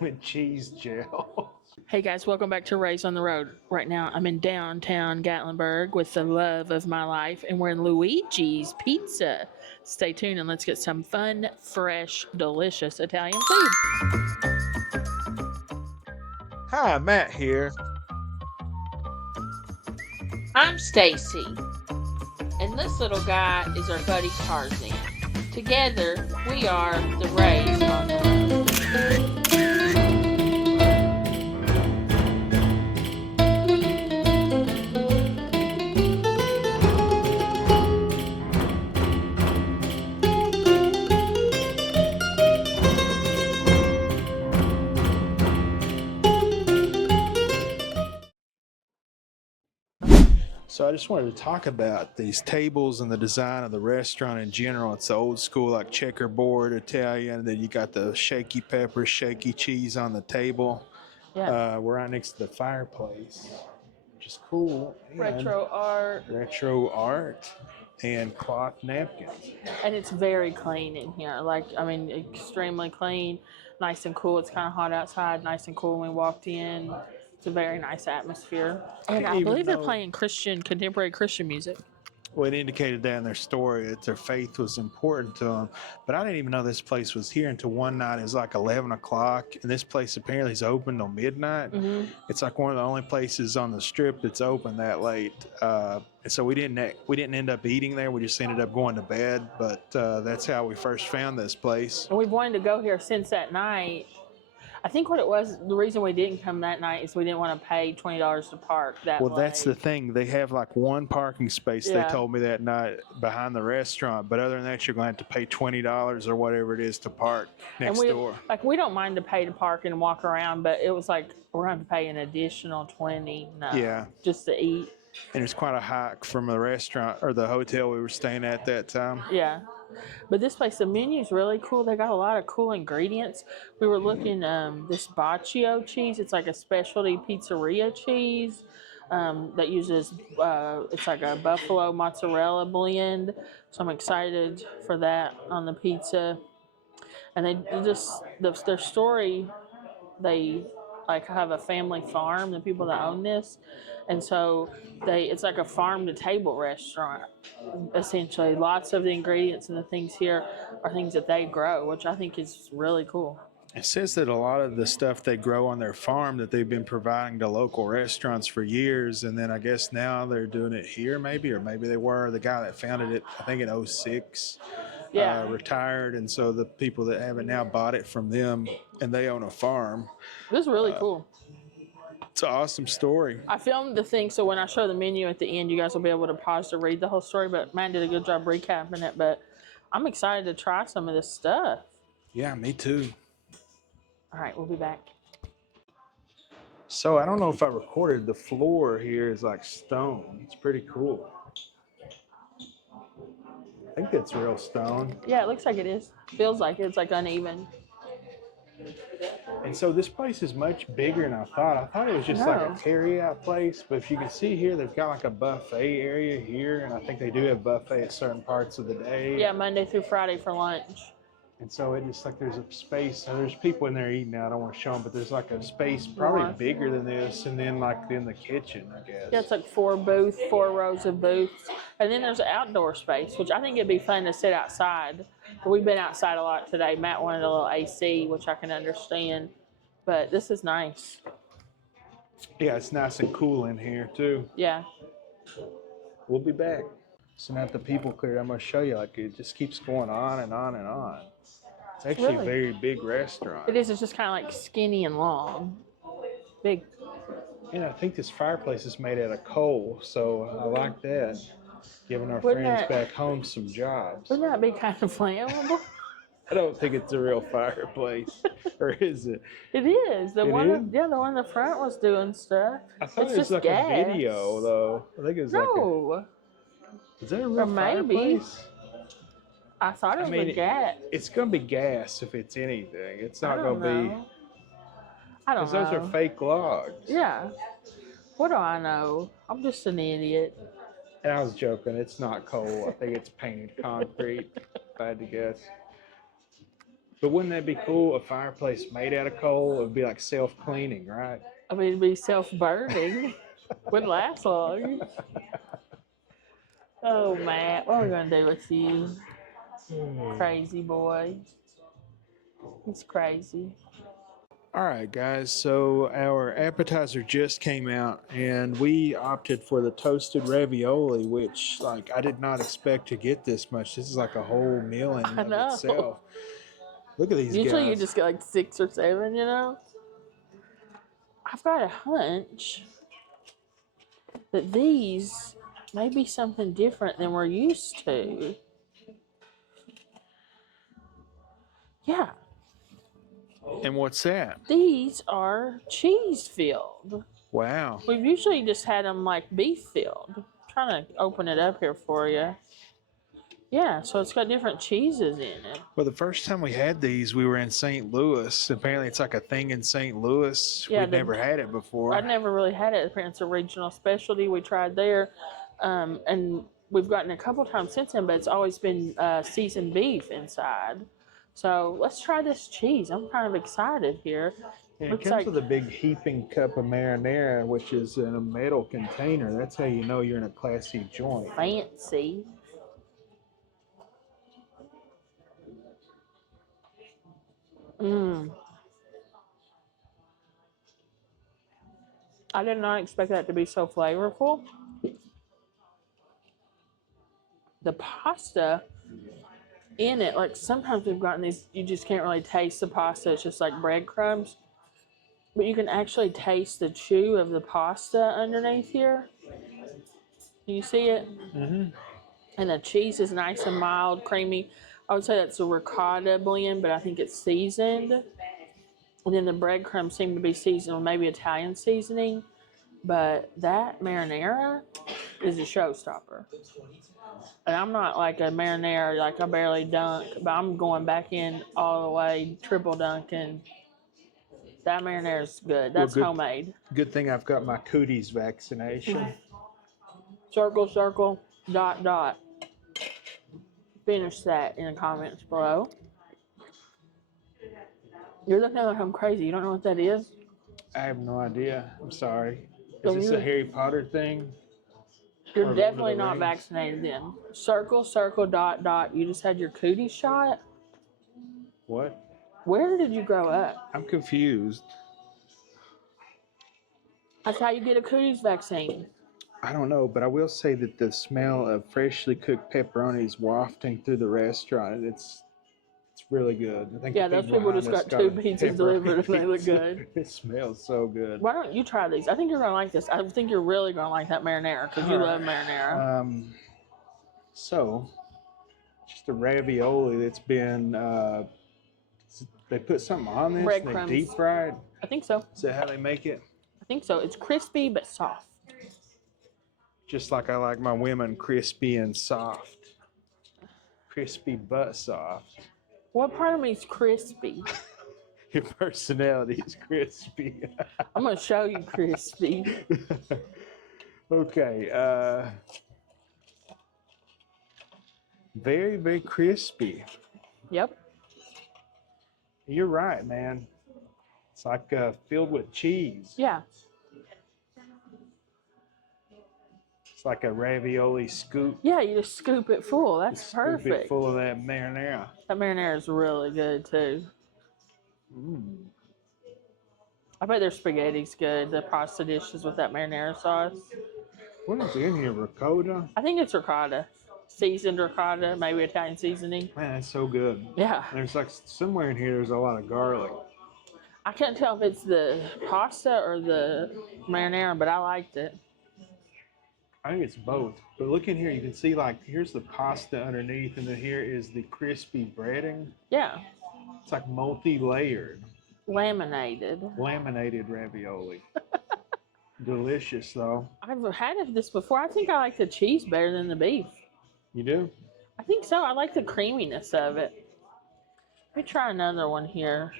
with cheese gel. Hey guys, welcome back to Raised on the Road. Right now I'm in downtown Gatlinburg with the love of my life, and we're in Luigi's Pizza. Stay tuned and let's get some fun, fresh, delicious Italian food. Hi, Matt here. I'm Staci, and this little guy is our buddy Tarzan. Together, we are the Raised on the Road. So I just wanted to talk about these tables and the design of the restaurant in general. It's old school, like checkerboard Italian. Then you got the shaky pepper, shaky cheese on the table. Yeah. We're right next to the fireplace, which is cool. And Retro art and cloth napkins. and it's very clean in here. Extremely clean, nice and cool. It's kind of hot outside, nice and cool when we walked in. It's a very nice atmosphere. And I believe they're playing contemporary Christian music. Well, it indicated that in their story that their faith was important to them. But I didn't even know this place was here until one night. It was like 11 o'clock, and this place apparently is open till midnight. Mm-hmm. It's like one of the only places on the strip that's open that late. And so we didn't end up eating there. We just ended up going to bed. But that's how we first found this place. And we've wanted to go here since that night. I think what it was, the reason we didn't come that night is we didn't want to pay $20 to park that Well, late. that's the thing. They have like one parking space, Yeah. they told me that night, behind the restaurant. But other than that, you're going to have to pay $20 or whatever it is to park next door. We don't mind to pay to park and walk around, but it was like we're going to have to pay an additional $20 just to eat. And it's quite a hike from the restaurant or the hotel we were staying at that time. Yeah. But this place, the menu's really cool. They got a lot of cool ingredients. We were looking this bacio cheese. It's like a specialty pizzeria cheese that uses it's like a buffalo mozzarella blend. So I'm excited for that on the pizza. And they just their story. They like have a family farm. The people that own this, and so it's like a farm to table restaurant. Essentially, lots of the ingredients and the things here are things that they grow, which I think is really cool. It says that a lot of the stuff they grow on their farm that they've been providing to local restaurants for years, and then I guess now they're doing it here, or maybe they were. The guy that founded it, I think in 06, retired, and so the people that have it now bought it from them, and they own a farm. This is really cool. It's an awesome story. I filmed the thing, so when I show the menu at the end, you guys will be able to pause to read the whole story, but Matt did a good job recapping it, but I'm excited to try some of this stuff. Yeah, me too. All right, we'll be back. So I don't know if I recorded, the floor here is like stone. It's pretty cool. I think that's real stone. Yeah, it looks like it is. Feels like it's like uneven. And so this place is much bigger than I thought. I thought it was just like a carry-out place, but if you can see here, they've got like a buffet area here, and I think they do have buffet at certain parts of the day. Yeah, Monday through Friday for lunch. And so it just like there's a space. So there's people in there eating now. I don't want to show them, but there's like a space probably bigger than this, and then like in the kitchen, I guess. Yeah, it's like 4 rows of booths, and then there's an outdoor space, which I think it'd be fun to sit outside. But we've been outside a lot today. Matt wanted a little AC, which I can understand, but this is nice. Yeah, it's nice and cool in here too. Yeah. We'll be back. So now that the people cleared, I'm going to show you, like it just keeps going on and on and on. It's actually a very big restaurant. It is. It's just kind of like skinny and long. Big. And I think this fireplace is made out of coal, so I like that. Giving our friends back home some jobs. Wouldn't that be kind of flammable? I don't think it's a real fireplace, or is it? It is. The one in the front was doing stuff. I thought it was like a video, though. I think it was is that a real fireplace? I thought it was gas. It's going to be gas if it's anything. It's not going to be. I don't know. Because those are fake logs. Yeah. What do I know? I'm just an idiot. And I was joking. It's not coal. I think it's painted concrete, if I had to guess. But wouldn't that be cool? A fireplace made out of coal? It would be like self-cleaning, right? I mean, it'd be self-burning. Wouldn't last long. Oh, Matt, what are we going to do with you? Crazy boy. He's crazy. All right, guys. So our appetizer just came out, and we opted for the toasted ravioli, which, like, I did not expect to get this much. This is like a whole meal in and I of know. itself. Look at these Usually you guys. just get like 6 or 7, you know? I've got a hunch that these may be something different than we're used to. Yeah, And what's that? these are cheese filled. Wow. We've usually just had them like beef filled. I'm trying to open it up here for you. Yeah, so it's got different cheeses in it. Well, the first time we had these, we were in St. Louis. Apparently, it's like a thing in St. Louis. Yeah, We'd never had it before. I'd never really had it. Apparently, it's a regional specialty. We tried there, and we've gotten a couple times since then, but it's always been seasoned beef inside. So let's try this cheese. I'm kind of excited here. And it Looks comes like- with a big heaping cup of marinara, which is in a metal container. That's how you know you're in a classy joint. Fancy. Mmm. I did not expect that to be so flavorful. The pasta in it, like sometimes we've gotten these, you just can't really taste the pasta. It's just like breadcrumbs. But you can actually taste the chew of the pasta underneath here. Can you see it? Mm-hmm. And the cheese is nice and mild, creamy. I would say that's a ricotta blend, but I think it's seasoned. And then the breadcrumbs seem to be seasoned with maybe Italian seasoning. But that marinara is a showstopper. And I'm not like a marinara, like I barely dunk, but I'm going back in all the way, triple dunking. That marinara is good. That's good. homemade. Good thing I've got my cooties vaccination. Circle, circle, dot, dot. Finish that in the comments below. You're looking at me like I'm crazy. You don't know what that is? I have no idea. I'm sorry. So Is this a you're- Harry Potter thing? Or You're Lord definitely of the not Rings? vaccinated then. Circle, circle, dot, dot. You just had your cootie shot? What? Where did you grow up? I'm confused. That's how you get a cooties vaccine. I don't know, but I will say that the smell of freshly cooked pepperoni is wafting through the restaurant. It's really good. I think Yeah, the those people behind just us got two a pizzas pepperoni delivered and they look pizza. good. It smells so good. Why don't you try these? I think you're going to like this. I think you're really going to like that marinara because you love marinara. So, just a ravioli that's been, they put something on this and they Breadcrumbs. deep fried. I think so. Is that how they make it? I think so. It's crispy but soft. Just like I like my women crispy and soft. Crispy but soft. What part of me is crispy? Your personality is crispy. I'm going to show you crispy. Okay. Very, very crispy. Yep. You're right, man. It's like filled with cheese. Yeah. It's like a ravioli scoop. Yeah, you just scoop it full. That's Scoop perfect. it full of that marinara. That marinara is really good too. I bet their spaghetti's good. The pasta dishes with that marinara sauce. What is in here? Ricotta? I think it's ricotta. Seasoned ricotta, maybe Italian seasoning. Man, that's so good. Yeah. There's like somewhere in here there's a lot of garlic. I can't tell if it's the pasta or the marinara, but I liked it. I think it's both. But look in here, you can see like here's the pasta underneath, and then here is the crispy breading. Yeah. It's like multi-layered, Laminated. laminated ravioli. Delicious though. I've had this before. I think I like the cheese better than the beef. You do? I think so. I like the creaminess of it. Let me try another one here.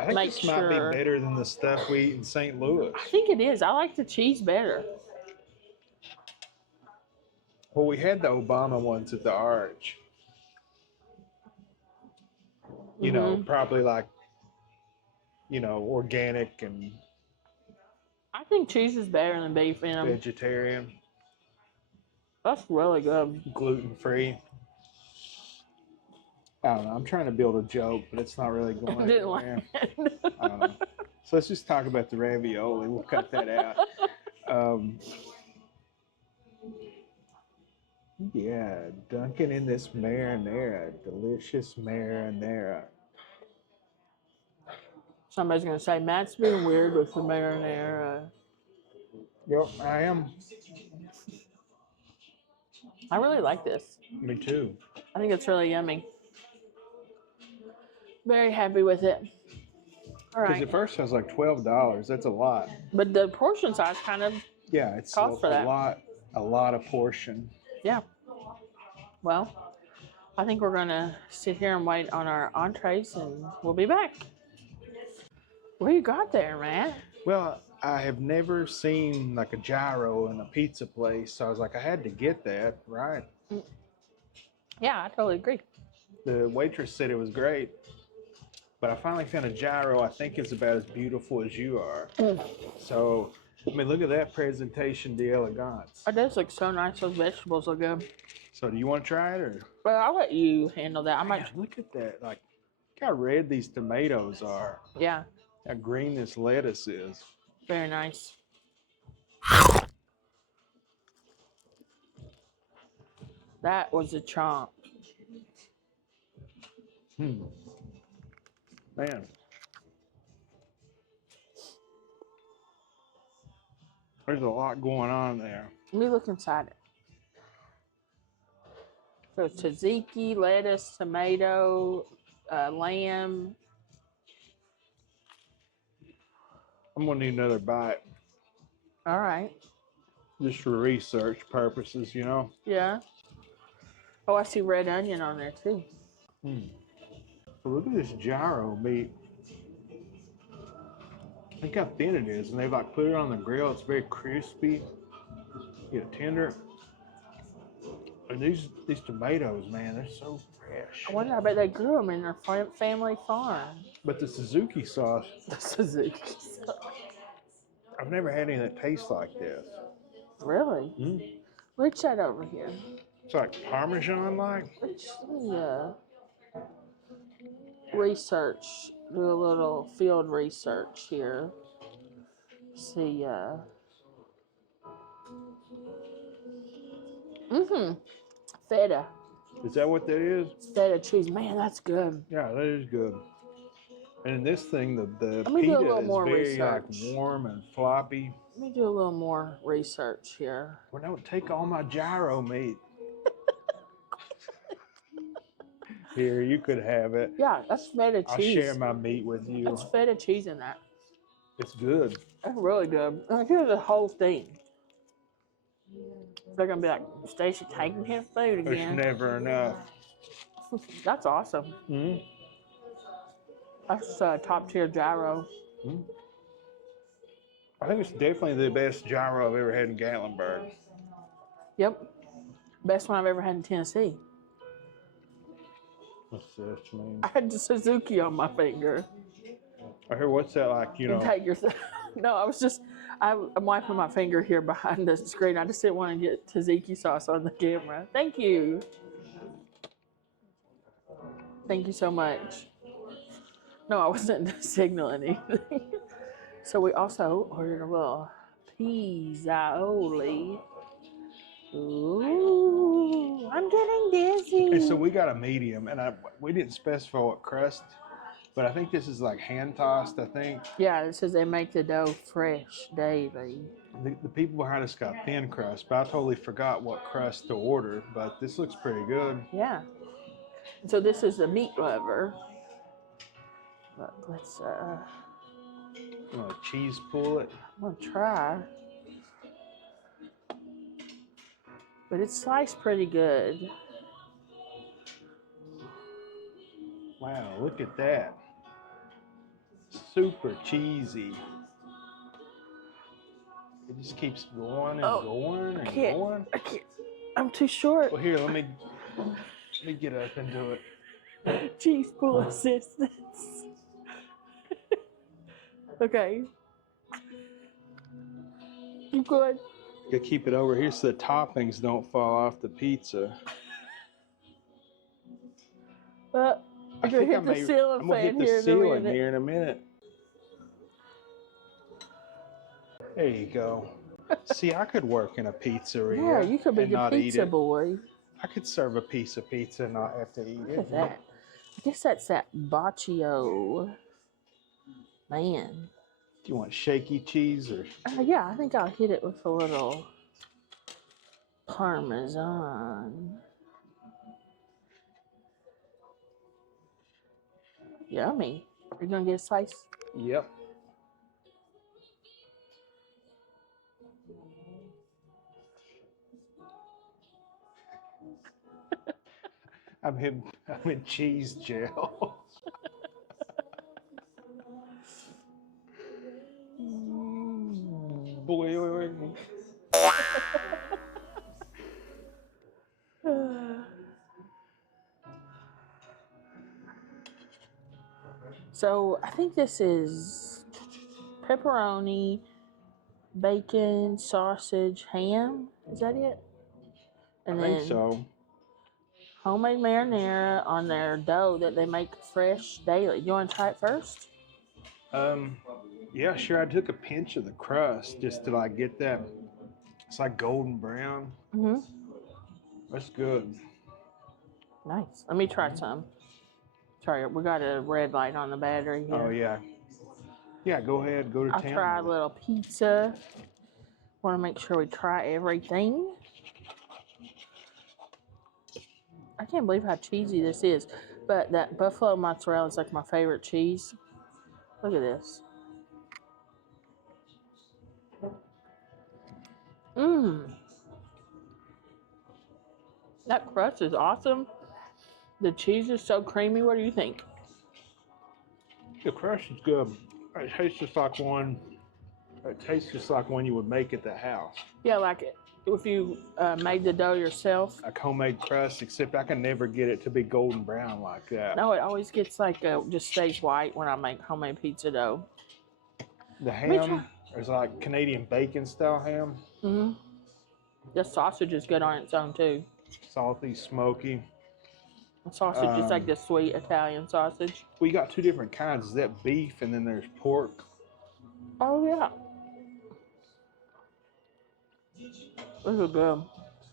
I think Make this might sure. be better than the stuff we eat in St. Louis. I think it is. I like the cheese better. Well, we had the Obama ones at the Arch. You know, probably like, you know, organic and I think cheese is better than beef in them. vegetarian, That's really good. gluten free. I don't know. I'm trying to build a joke, but it's not really going Didn't like anywhere. it. I don't know. So let's just talk about the ravioli. We'll cut that out. Yeah, dunking in this marinara, delicious marinara. Somebody's gonna say Matt's being weird with the marinara. Yep, I am. I really like this. Me too. I think it's really yummy. Very happy with it. All Because right. at first I was like $12. That's a lot. But the portion size kind of Yeah, it's cost for that. a lot of portion. Yeah. Well, I think we're gonna sit here and wait on our entrees, and we'll be back. What you got there, man? Well, I have never seen like a gyro in a pizza place, so I was like, I had to get that, right? Yeah, I totally agree. The waitress said it was great, but I finally found a gyro I think is about as beautiful as you are. So, I mean, look at that presentation d'elegance. It does look so nice. Those vegetables look good. So, do you want to try it or? Well, I'll let you handle that. I might. Man, look at that! Like, look how red these tomatoes are. Yeah, How green this lettuce is. very nice. That was a chomp. Man. There's a lot going on there. Let me look inside it. So tzatziki, lettuce, tomato, lamb. I'm gonna need another bite, All right. just for research purposes, you know. Yeah. Oh, I see red onion on there too. So look at this gyro meat. Look how thin it is, and they like put it on the grill. It's very crispy, tender. And these tomatoes, man, they're so fresh. I wonder. I bet they grew them in their family farm. But the Suzuki sauce, The Suzuki. I've never had any that tastes like this. Really? Reach that over here. It's like Parmesan, like. Let's research. Do a little field research here. See. Feta. Is that what that is? Feta cheese. Man, that's good. Yeah, that is good. And in this thing, the me do a pita little is more very like research. warm and floppy. Let me do a little more research here. Well, no, take all my gyro meat. Here, you could have it. Yeah, that's feta I'll cheese. share my meat with you. That's feta cheese in that. It's good. That's really good. Here's the whole thing. They're gonna be like, Staci taking his food It's again. never enough. That's awesome. That's top tier gyro. I think it's definitely the best gyro I've ever had in Gatlinburg. Yep. Best one I've ever had in Tennessee. What's this mean? I had the Suzuki on my finger. I hear what's that like, you know? Take your. No, I was just. I'm wiping my finger here behind the screen. I just didn't want to get tzatziki sauce on the camera. Thank you. Thank you so much. No, I wasn't signaling anything. So we also ordered a little pizzaoli. Ooh, I'm getting dizzy. Hey, so we got a medium, and we didn't specify what crust, but I think this is like hand tossed, I think. Yeah, it says they make the dough fresh daily. The people behind us got thin crust, but I totally forgot what crust to order, but this looks pretty good. Yeah. So this is the meat lover. Look, let's I'm gonna cheese pull it. I'm gonna try. But it's sliced pretty good. Wow, look at that. Super cheesy. It just keeps going and going and going. I can't. I'm too short. Well, here, let me get up and do it. Cheese pool assistance. Okay. Keep going. You keep it over here so the toppings don't fall off the pizza. You're gonna hit the ceiling I'm gonna fan hit the here ceiling here in a minute. There you go. See, I could work in a pizzeria. Yeah, you could be and the not eat pizza it. boy. I could serve a piece of pizza and not have to eat Look it. at that. I guess that's that bacio. Man. Do you want shaky cheese or? Yeah, I think I'll hit it with a little Parmesan. Yummy. Are you gonna get a slice? Yep. I'm in cheese jail. Boy. So I think this is pepperoni, bacon, sausage, ham. Is that it? And I think so. Homemade marinara on their dough that they make fresh daily. You want to try it first? Yeah, sure. I took a pinch of the crust just to like get that. It's like golden brown. Mm-hmm. That's good. Nice. Let me try some. Sorry, we got a red light on the battery here. Oh yeah. Yeah, go ahead. Go to town. I'll try a little pizza. Want to make sure we try everything. I can't believe how cheesy this is. But that buffalo mozzarella is like my favorite cheese. Look at this. Mmm. That crust is awesome. The cheese is so creamy. What do you think? The crust is good. It tastes just like one. It tastes just like one you would make at the house. Yeah, like it. If you made the dough yourself. Like homemade crust, except I can never get it to be golden brown like that. No, it always gets like just stays white when I make homemade pizza dough. The ham is like Canadian bacon style ham. Mm-hmm. The sausage is good on its own too. Salty, smoky. The sausage is like the sweet Italian sausage. We got two different kinds. Is that beef and then there's pork? Oh yeah. This is good.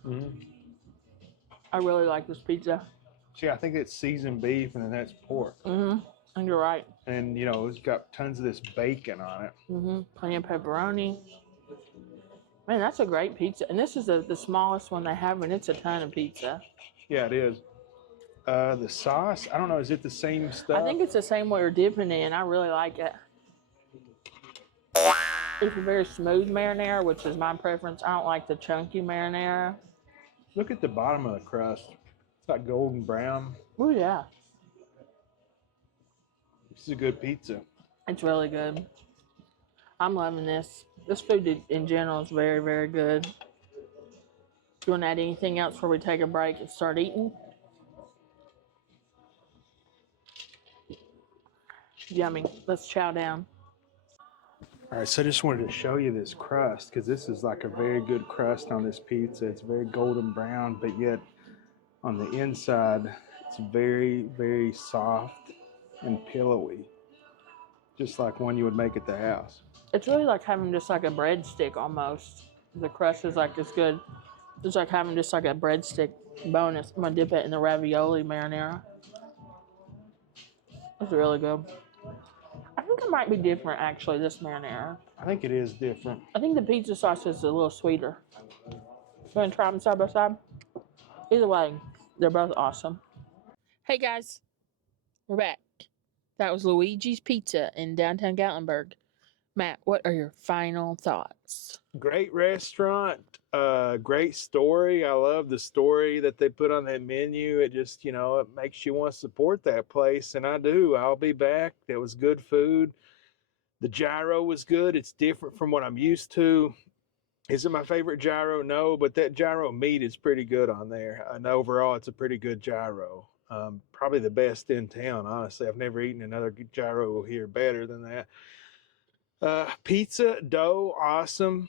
Mm-hmm. I really like this pizza. See, I think it's seasoned beef and then that's pork. Mm-hmm. And you're right. And you know, it's got tons of this bacon on it. Mm-hmm. Plenty of pepperoni. Man, that's a great pizza. And this is the smallest one they have, and it's a ton of pizza. Yeah, it is. The sauce, I don't know, is it the same stuff? I think it's the same way we're dipping in. I really like it. It's a very smooth marinara, which is my preference. I don't like the chunky marinara. Look at the bottom of the crust. It's like golden brown. Oh, yeah. This is a good pizza. It's really good. I'm loving this. This food in general is very, very good. Do you want to add anything else before we take a break and start eating? Yummy. Let's chow down. All right, so I just wanted to show you this crust because this is like a very good crust on this pizza. It's very golden brown, but yet on the inside, it's very, very soft and pillowy, just like one you would make at the house. It's really like having just like a breadstick almost. The crust is like as good. It's like having just like a breadstick bonus. I'm gonna dip it in the ravioli marinara. It's really good. I think it might be different actually, this marinara. I think it is different. I think the pizza sauce is a little sweeter. You wanna try them side by side? Either way, they're both awesome. Hey guys, we're back. That was Luigi's Pizza in downtown Gatlinburg. Matt, what are your final thoughts? Great restaurant, great story. I love the story that they put on that menu. It just, you know, it makes you want to support that place, and I do. I'll be back. That was good food. The gyro was good. It's different from what I'm used to. Is it my favorite gyro? No, but that gyro meat is pretty good on there. And overall, it's a pretty good gyro. Probably the best in town, honestly. I've never eaten another gyro here better than that. Pizza dough, awesome.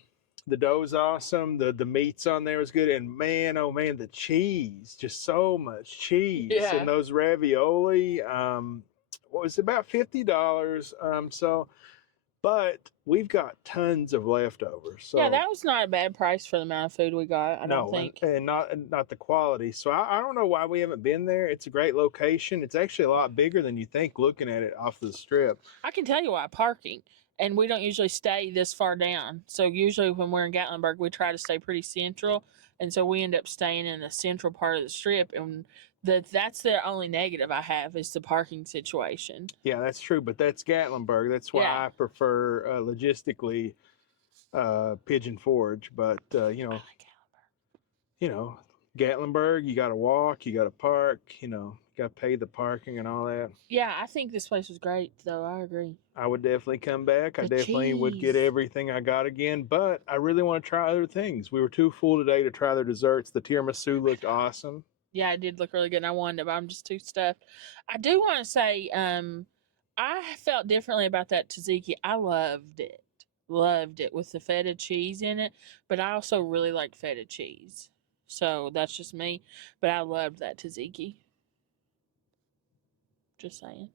The dough's awesome. The meat's on there is good. And man, oh man, the cheese, just so much cheese. Yeah. And those ravioli, what was it, about $50? But we've got tons of leftovers. So Yeah, that was not a bad price for the amount of food we got, I don't think. and not the quality. So I don't know why we haven't been there. It's a great location. It's actually a lot bigger than you think looking at it off the strip. I can tell you why, parking. And we don't usually stay this far down. So usually when we're in Gatlinburg, we try to stay pretty central. And so we end up staying in the central part of the strip. And that's the only negative I have is the parking situation. Yeah, that's true. But that's Gatlinburg. That's why Yeah. I prefer logistically Pigeon Forge. But I like Gatlinburg, you got to walk, you got to park, got to pay the parking and all that. Yeah, I think this place was great, though. I agree. I would definitely come back. I The definitely would get cheese. everything I got again, but I really want to try other things. We were too full today to try their desserts. The tiramisu looked awesome. Yeah, it did look really good, and I wanted it, but I'm just too stuffed. I do want to say, I felt differently about that tzatziki. I loved it with the feta cheese in it, but I also really like feta cheese. So that's just me, but I loved that tzatziki. Just saying.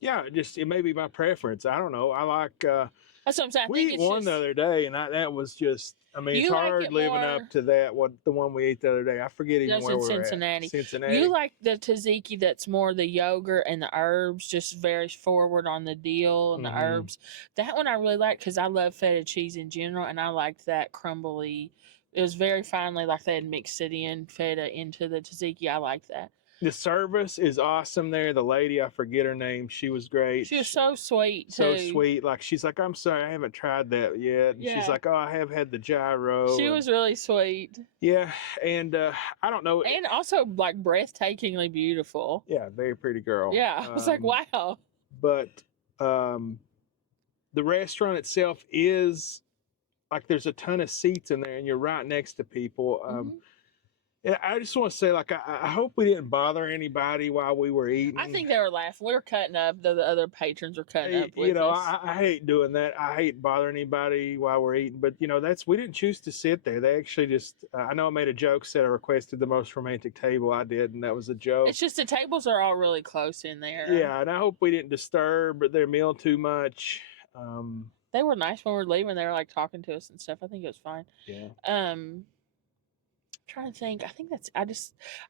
Yeah, it may be my preference. I don't know. I like. That's what I'm saying. I We think ate it's one just, the other day, and that was just. I mean, it's You like hard it living more- up to that. What the one we ate the other day? I forget even That's where in we're Cincinnati. at. Cincinnati. You like the tzatziki that's more the yogurt and the herbs, just very forward on the deal and the herbs. That one I really like because I love feta cheese in general, and I liked that crumbly. It was very finely, like they had mixed it in feta into the tzatziki. I like that. The service is awesome there. The lady, I forget her name. She was great. She was so sweet so too. sweet. Like she's like, I'm sorry, I haven't tried that yet. And Yeah. she's like, oh, I have had the gyro. She and- was really sweet, Yeah, and I don't know. and also like breathtakingly beautiful. Yeah, very pretty girl. Yeah, I was like, wow. But the restaurant itself is like there's a ton of seats in there, and you're right next to people. Mhm. And I just want to say, like, I hope we didn't bother anybody while we were eating. I think they were laughing. We were cutting up. The other patrons were cutting up with us. I hate doing that. I hate bothering anybody while we're eating. But we didn't choose to sit there. They actually just. I know I made a joke, said I requested the most romantic table. I did, and that was a joke. It's just the tables are all really close in there. Yeah, and I hope we didn't disturb their meal too much. They were nice when we were leaving. They were like talking to us and stuff. I think it was fine. Yeah. Trying to think. I think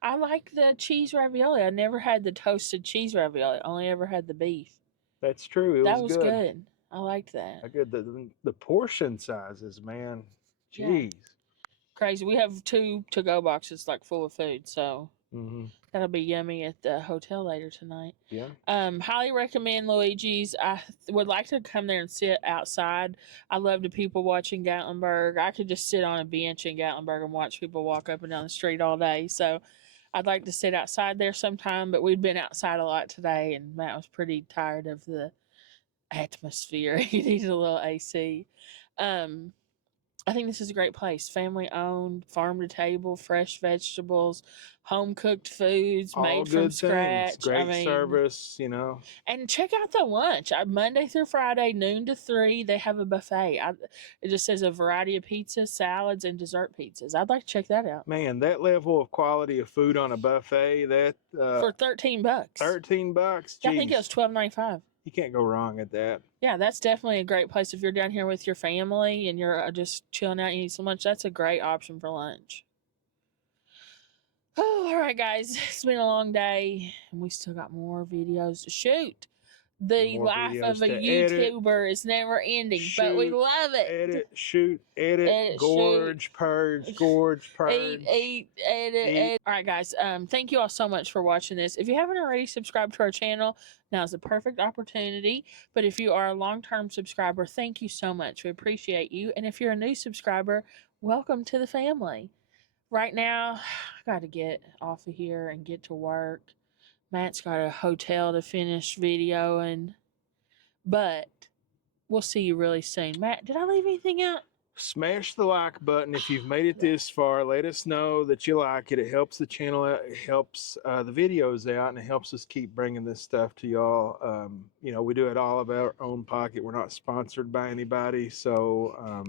I like the cheese ravioli. I never had the toasted cheese ravioli. Only ever had the beef. That's true. That was good. I liked that. Good. The portion sizes, man. Yeah. Jeez. Crazy. We have 2 to-go boxes like full of food, so that'll be yummy at the hotel later tonight. Yeah. Highly recommend Luigi's. I would like to come there and sit outside. I love the people watching Gatlinburg. I could just sit on a bench in Gatlinburg and watch people walk up and down the street all day. So I'd like to sit outside there sometime, but we'd been outside a lot today, and Matt was pretty tired of the atmosphere. He needed a little AC. I think this is a great place. Family owned, farm to table, fresh vegetables, home cooked foods All made good from things. scratch. Great service, And check out the lunch. Monday through Friday, noon to 3, they have a buffet. It just says a variety of pizzas, salads, and dessert pizzas. I'd like to check that out. Man, that level of quality of food on a buffet, For $13. $13. I think it was $12.95. You can't go wrong at that. Yeah, that's definitely a great place if you're down here with your family and you're just chilling out and eating so much. That's a great option for lunch. Oh, all right, guys. It's been a long day, and we still got more videos to shoot. The More life videos of a to edit, YouTuber is never ending, but we shoot, love it. Edit, shoot, edit, gorge, purge, gorge, purge. Eat, edit. All right, guys. Thank you all so much for watching this. If you haven't already subscribed to our channel, now's the perfect opportunity. But if you are a long-term subscriber, thank you so much. We appreciate you. And if you're a new subscriber, welcome to the family. Right now, I got to get off of here and get to work. Matt's got a hotel to finish videoing, but we'll see you really soon. Matt, did I leave anything out? Smash the like button if you've made it this far. Let us know that you like it. It helps the channel out. It helps the videos out, and it helps us keep bringing this stuff to y'all. You know, we do it all of our own pocket. We're not sponsored by anybody. So,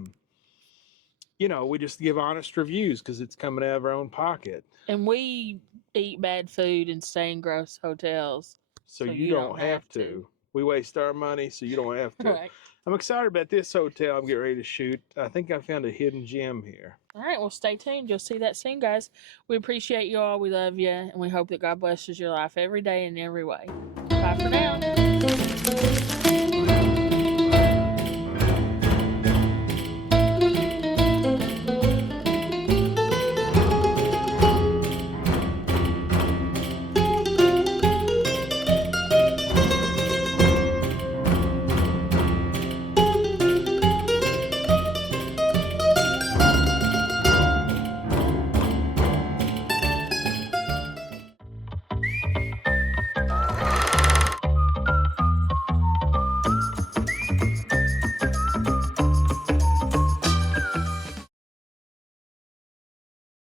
you know, we just give honest reviews because it's coming out of our own pocket. And we eat bad food and stay in gross hotels. So you don't have to. We waste our money, so you don't have to. Right. I'm excited about this hotel I'm getting ready to shoot. I think I found a hidden gem here. All right, well, stay tuned. You'll see that soon, guys. We appreciate you all. We love you, and we hope that God blesses your life every day in every way. Bye for now.